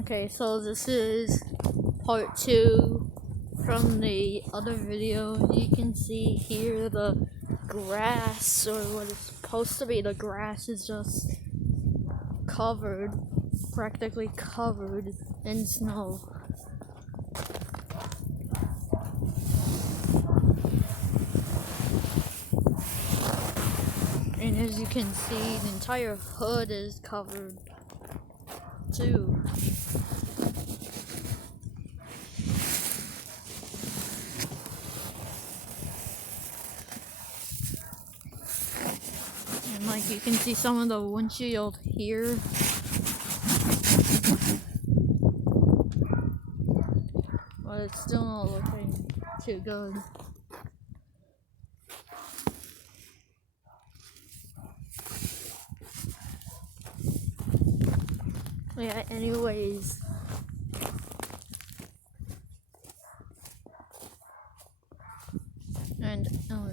Okay, so this is part 2 from the other video. You can see here the grass, or what is supposed to be the grass, is just practically covered in snow. And as you can see, the entire hood is covered too. And like you can see some of the windshield here. But it's still not looking too good. Yeah, anyways. And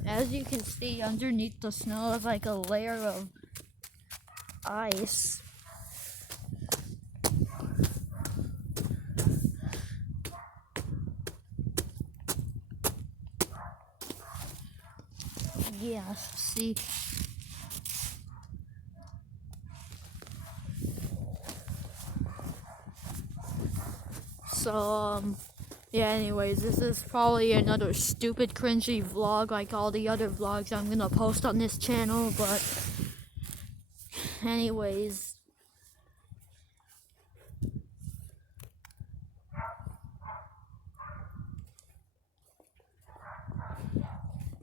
as you can see, underneath the snow is like a layer of ice. Yeah, see. So, yeah, anyways, this is probably another stupid, cringy vlog like all the other vlogs I'm gonna post on this channel, but anyways.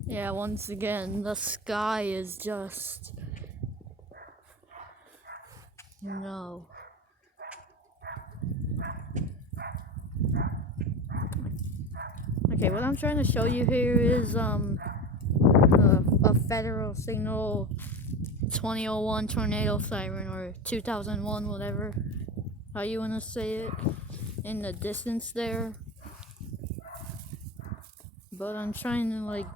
Yeah, once again, the sky is just... no. Okay, what I'm trying to show you here is a federal signal 2001 tornado siren, or 2001, whatever how you want to say it, in the distance there. But I'm trying to like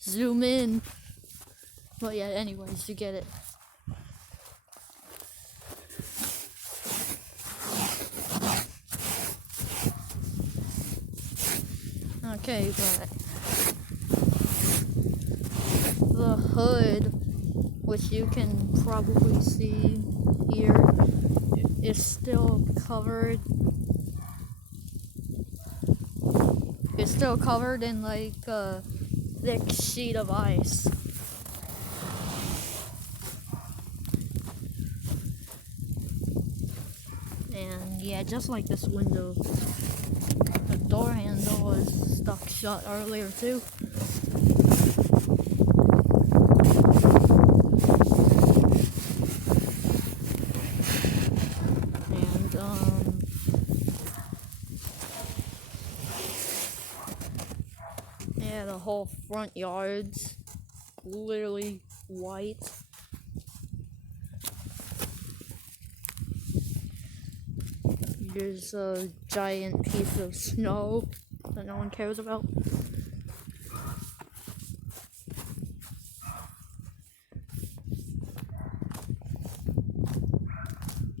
zoom in. But yeah, anyways, you get it. Okay, but the hood, which you can probably see here, is still covered. It's still covered in like a thick sheet of ice. And yeah, just like this window, the door handle was stuck shut earlier too. And yeah, the whole front yard's literally white. There's a giant piece of snow that no one cares about.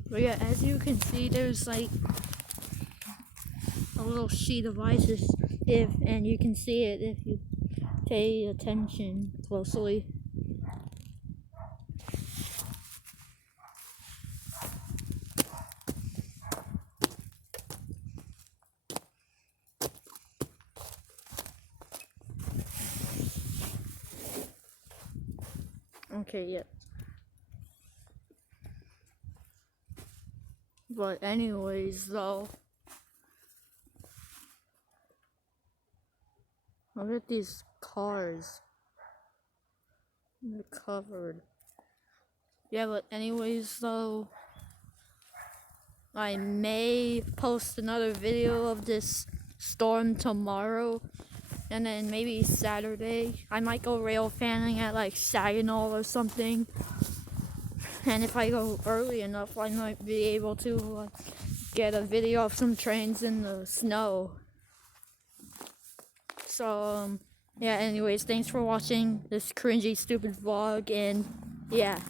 But yeah, as you can see, there's like a little sheet of ice, and you can see it if you pay attention closely. Okay, yeah. But anyways, though, look at these cars. They're covered. Yeah, but anyways, though, I may post another video of this storm tomorrow, and then maybe Saturday I might go rail fanning at like Saginaw or something. And if I go early enough, I might be able to get a video of some trains in the snow. So, yeah, anyways, thanks for watching this cringy, stupid vlog, and yeah.